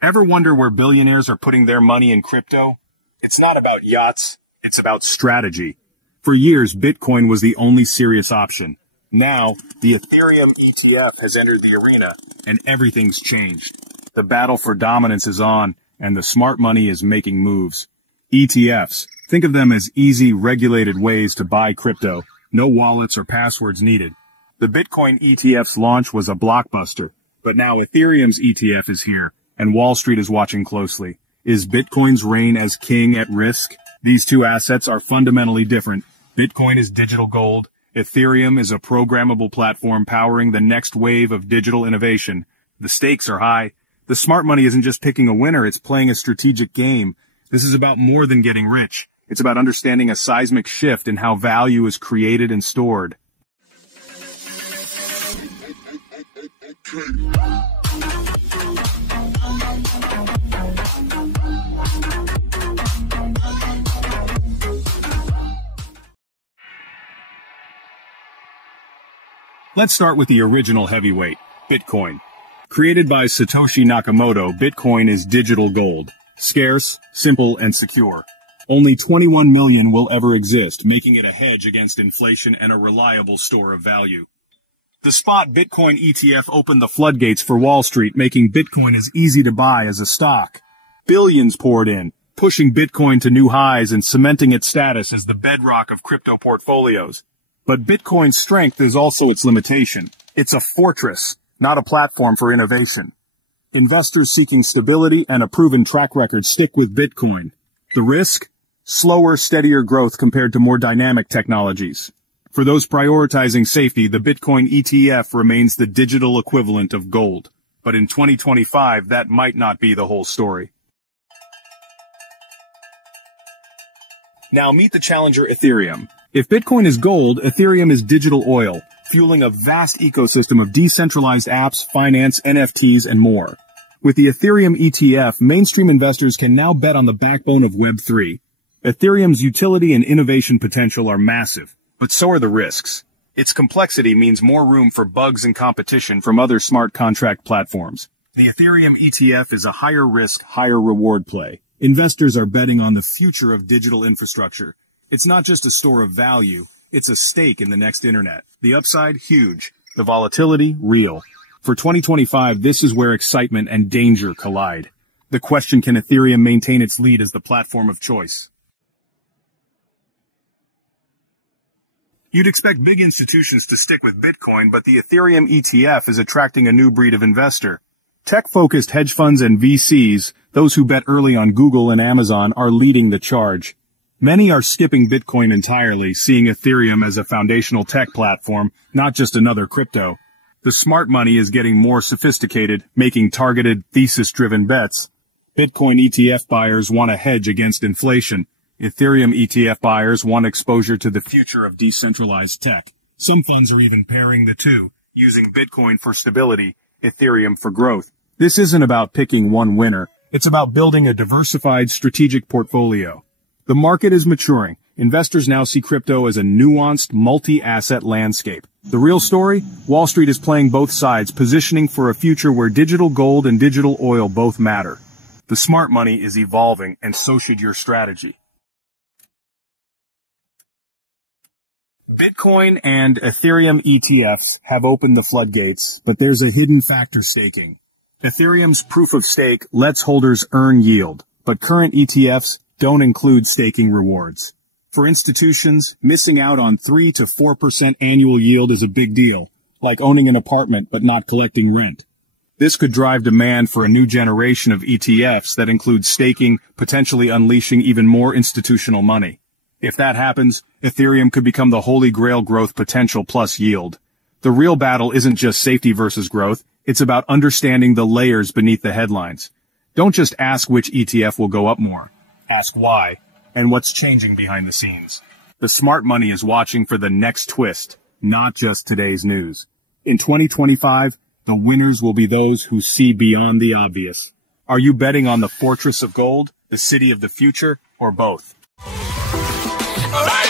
Ever wonder where billionaires are putting their money in crypto? It's not about yachts, it's about strategy. For years, Bitcoin was the only serious option. Now, the Ethereum ETF has entered the arena, and everything's changed. The battle for dominance is on, and the smart money is making moves. ETFs. Think of them as easy, regulated ways to buy crypto. No wallets or passwords needed. The Bitcoin ETF's launch was a blockbuster, but now Ethereum's ETF is here, and Wall Street is watching closely. Is Bitcoin's reign as king at risk? These two assets are fundamentally different. Bitcoin is digital gold. Ethereum is a programmable platform powering the next wave of digital innovation. The stakes are high. The smart money isn't just picking a winner, it's playing a strategic game. This is about more than getting rich. It's about understanding a seismic shift in how value is created and stored. Let's start with the original heavyweight, Bitcoin. Created by Satoshi Nakamoto, Bitcoin is digital gold. Scarce, simple, and secure. Only 21 million will ever exist, making it a hedge against inflation and a reliable store of value. The spot Bitcoin ETF opened the floodgates for Wall Street, making Bitcoin as easy to buy as a stock. Billions poured in, pushing Bitcoin to new highs and cementing its status as the bedrock of crypto portfolios. But Bitcoin's strength is also its limitation. It's a fortress, not a platform for innovation. Investors seeking stability and a proven track record stick with Bitcoin. The risk? Slower, steadier growth compared to more dynamic technologies. For those prioritizing safety, the Bitcoin ETF remains the digital equivalent of gold. But in 2025, that might not be the whole story. Now meet the challenger Ethereum. If Bitcoin is gold, Ethereum is digital oil, fueling a vast ecosystem of decentralized apps, finance, NFTs, and more. With the Ethereum ETF, mainstream investors can now bet on the backbone of Web3. Ethereum's utility and innovation potential are massive, but so are the risks. Its complexity means more room for bugs and competition from other smart contract platforms. The Ethereum ETF is a higher risk, higher reward play. Investors are betting on the future of digital infrastructure. It's not just a store of value, it's a stake in the next internet. The upside, huge. The volatility, real. For 2025, this is where excitement and danger collide. The question, can Ethereum maintain its lead as the platform of choice? You'd expect big institutions to stick with Bitcoin, but the Ethereum ETF is attracting a new breed of investor. Tech-focused hedge funds and VCs, those who bet early on Google and Amazon, are leading the charge. Many are skipping Bitcoin entirely, seeing Ethereum as a foundational tech platform, not just another crypto. The smart money is getting more sophisticated, making targeted, thesis-driven bets. Bitcoin ETF buyers want a hedge against inflation. Ethereum ETF buyers want exposure to the future of decentralized tech. Some funds are even pairing the two, using Bitcoin for stability, Ethereum for growth. This isn't about picking one winner. It's about building a diversified strategic portfolio. The market is maturing. Investors now see crypto as a nuanced, multi-asset landscape. The real story? Wall Street is playing both sides, positioning for a future where digital gold and digital oil both matter. The smart money is evolving, and so should your strategy. Bitcoin and Ethereum ETFs have opened the floodgates, but there's a hidden factor: staking. Ethereum's proof of stake lets holders earn yield, but current ETFs don't include staking rewards. For institutions, missing out on 3 to 4% annual yield is a big deal, like owning an apartment but not collecting rent. This could drive demand for a new generation of ETFs that include staking, potentially unleashing even more institutional money. If that happens, Ethereum could become the holy grail: growth potential plus yield. The real battle isn't just safety versus growth, it's about understanding the layers beneath the headlines. Don't just ask which ETF will go up more. Ask why, and what's changing behind the scenes. The smart money is watching for the next twist, not just today's news. In 2025, the winners will be those who see beyond the obvious. Are you betting on the fortress of gold, the city of the future, or both? All right.